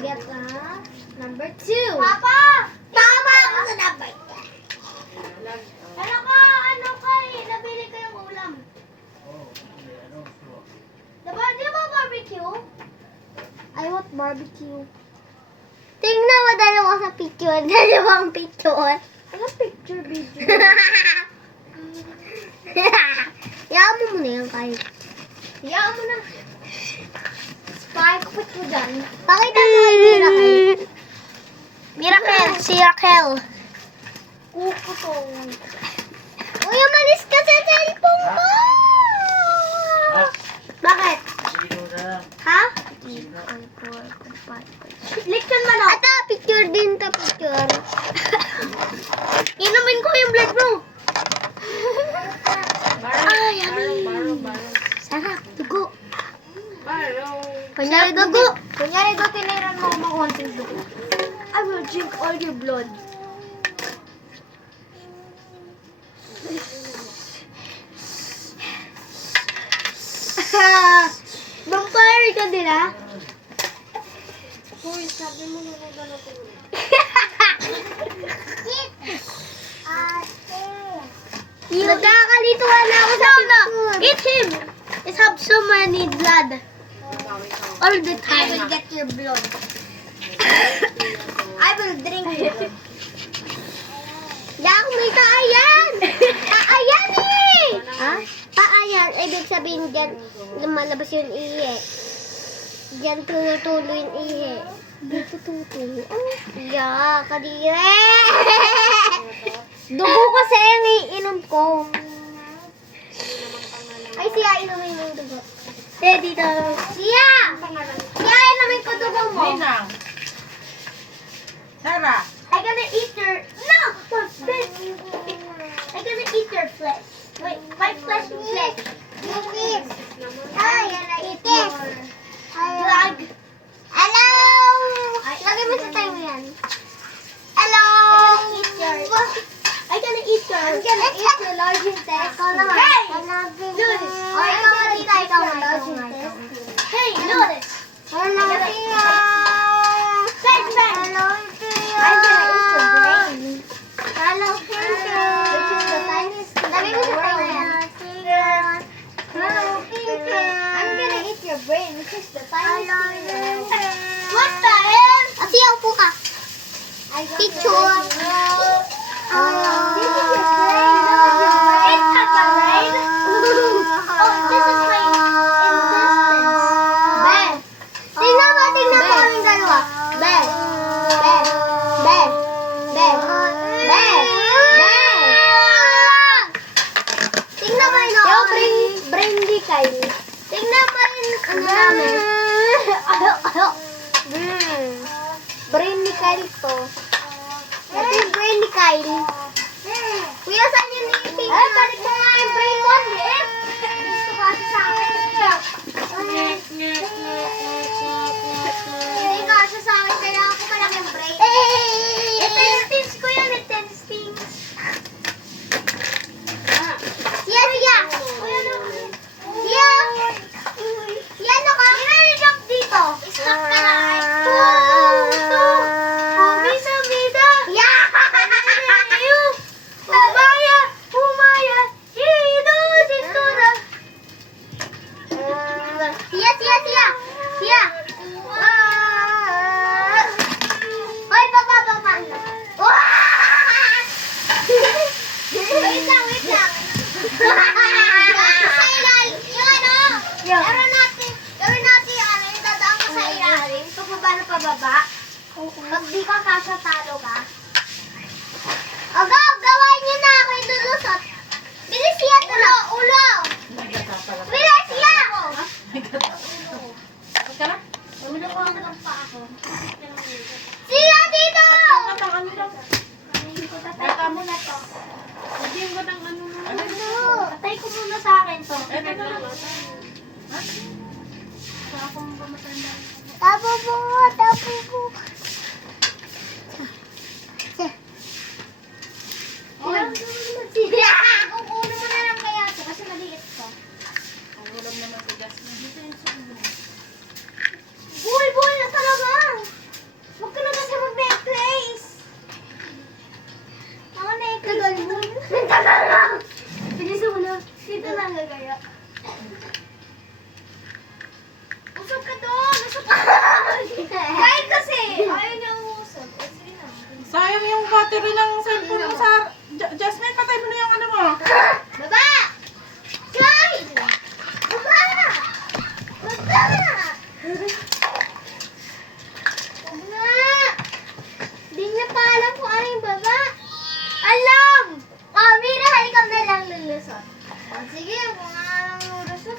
get number 2. Papa! Tama ako sa number 2. Ano ka eh? Nabili ko yung ulam. Diba, di ba barbecue? I want barbecue. Tingnan mo dalawa sa picture. Dalawang picture. Ano picture video? Hayaan mo muna yan kahit. Hayaan mo na. Spike, put mo dyan. Pakita mo kay Miracle. Miracle, si Raquel. Kuko to. Uy, umalis ka sa cellphone ko! Bakit? Ha? Lechon manok. Ata, picture din to, picture. Inumin ko yung blood bro. Ay, yummy. Sarap, dugo. Kunyari dugo. Kunyari daw tinairan mo makonting dugo. I will drink all your blood. Vampire ka din, ha? Uy, sabi mo na gano'n ko. Nagkakalituhan na ako sa picture. Eat him. It have so many blood. All the I time. will get your blood. I will drink it. Yak, may kaayan! Kaayan eh! Ha? Kaayan. Ibig sabihin dyan, lumalabas yung ihi. Diyan tumutulo yung ihi. Dito tumutulo. Oh, yak, kadire! Dugo kasi ang iinom ko. Ay, siya, inumin mo yung dugo. Dito. Siya! Siya, inumin ko dugo mo. Ninang. Sarah. I'm gonna eat your... No! I'm gonna eat your flesh. Wait, my flesh is flesh. Eat this. I'm gonna eat your... Drug. Hello! Lagay mo sa tayo mo yan. Hello! I'm gonna eat your large intestine. Ikaw naman. Hey! Dude! O, ikaw nga dito. Ikaw nga. large Ikaw nga. intestine. Hey, notice. Hello, Tia! Bang, bang. Hello, Tia! I'm gonna eat your brain. Hello, Tia! Which is the tiniest thing Lagay mo in the sa tayo world. mo yan. Tia! Hello, Tia. I'm gonna eat your brain, which is the tiniest Hello, thing in the world. Tia! What the hell? Tia, upo ka. Picture. This is your brain. This is your brain. That's my brain. Oh, this is my intestines. Ben. Tingnan mo kaming dalawa. Ben. Ben. Ben. Ben. Ben. Ben. Tingnan mo yun. Yo, brain di kayo. Tingnan mo yun. Ano namin? Brain ni Kyle to. Ito yung brain ni Kylie. Kuya, saan yung niping? Eh, balik mo nga yung brain mo, eh. Gusto kasi sa akin. Hindi kasi sa akin, kailangan ko palang yung brain. Intestines ko yan, intestines. Siya, siya! Siya! Siya, ano ka? Jump dito. Stop ka na. Bisa vida. Yeah! Umaya, umaya. Dito, dito na. Siya, siya, siya! Siya! Hoy, baba, baba! Wait lang, wait lang! Sa ilalim, yung ano? Gawin natin yung ano, yung dadaan ko sa ilalim, pababa na pababa. Pag di ka kasya, talo ka. O, go! Gawain niyo na ako yung lulusot. Bilis siya, ulo, ulo! Bilis siya! Siya dito! Patay ko muna sa akin to. Tapo po, tapo po. Kukunin mo na lang kaya ito kasi maliit to. Ulam naman si Jasmine. Buhay na talaga! battery ng cellphone mo, Sar. Jasmine, patay mo na yung ano mo. Baba! Guys! Baba! Baba! Huwag na! Di niya pa alam kung ano yung baba. Alam! Oh, Mira, ikaw na lang lulusot. Oh, sige, kung nga lang lulusot.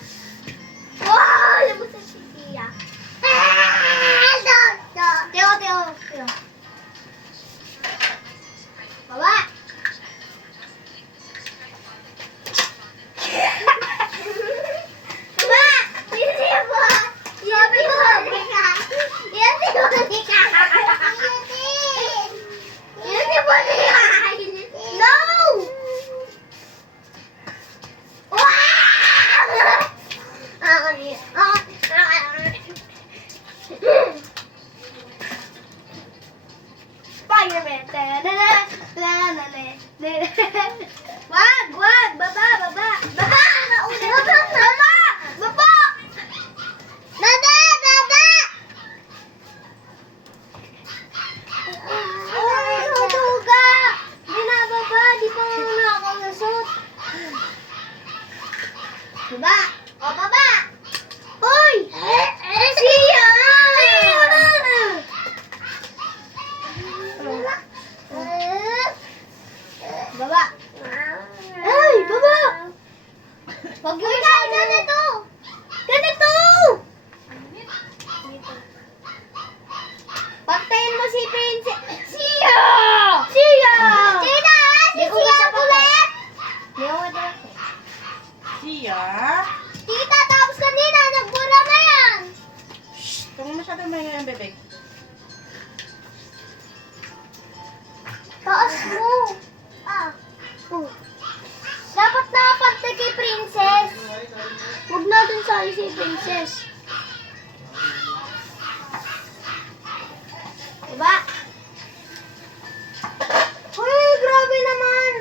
Wow! Alam mo sa Tia. Teo, Teo, Teo. Baba! Baba! Hindi po! Sabi ko, hindi ka! Hindi po, hindi ka! Hindi po, hindi ka! No! Spider-Man! Wag! Wag! Baba! Baba! Baba! Baba! Baba! Baba! Dada! Dada! Ay, tutuga! Binababa! Di pa muna ako nasot. Baba! O, baba! Hoy! Siya! Baba! Ay! Baba! Wag mo siya! Ganito! Ganito! Pagtayin mo si Princess! Siya! Siya! Tita! Si Siya ulit! Hindi ako dapat. Siya. Tita, tapos kanina, nagbura na yan! Kung masyadong may yung bebek. Taas mo! Ah. Dapat nakapagtay kay Princess. Huwag na dun sa si Princess. Diba? Uy, grabe naman!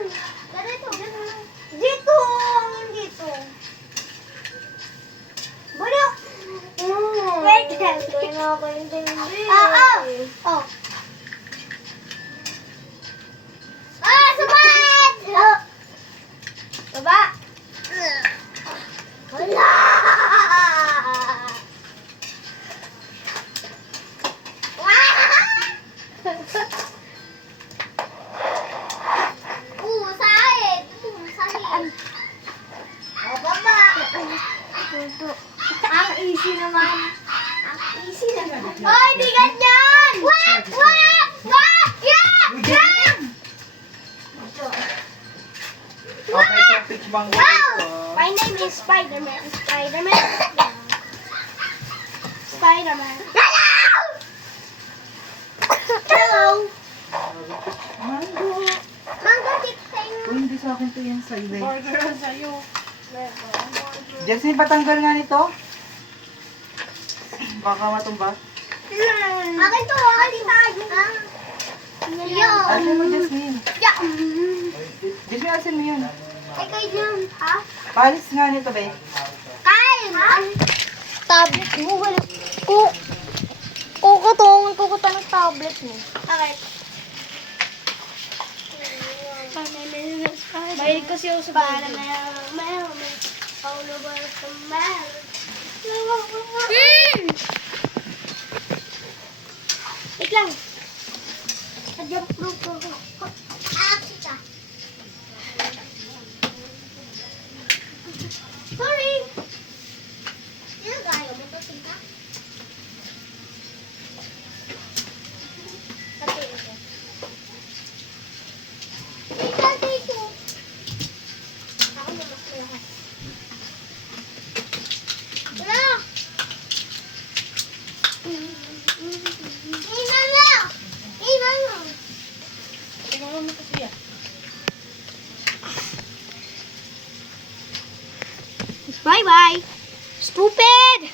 Ganito, ganito. Dito! Dito. Balo! Wait! Kaya na ako yung tingin. Oh! Ah! Sumat! Baba! Wala! Sahid! Sahid! O, baba! Ang easy naman. Ang easy naman. Hoy, di ganyan! Wag! Wag! Wag! Yeah! Yeah! Okay, so pitch bang My name is Spider-Man. Spider-Man. Spider-Man. Hello! Hello! Mango. Mango tikting. Uy, hindi sa akin to yan sa iba. Burger ang sa'yo. Jasmine, patanggal nga nito. Baka matumba. Akin to, akin tayo. Yo. Asin mo, Jasmine. Yeah. Jasmine, asin mo yun. Ay, kayo dyan, ha? Palis nga nito, be. Kain! Ha? Tablet mo, wala. Kukutungan ko ta ng tablet mo. Okay. Mahilig kasi ako sa para all over the map. Wait lang. Adjump rope ako. Kita. Sorry. Sino tayo? Buto sila? Ako na mas lahat. Wala! Inan na! Inan na! Tingnan mo kasi siya. Bye-bye! Stupid!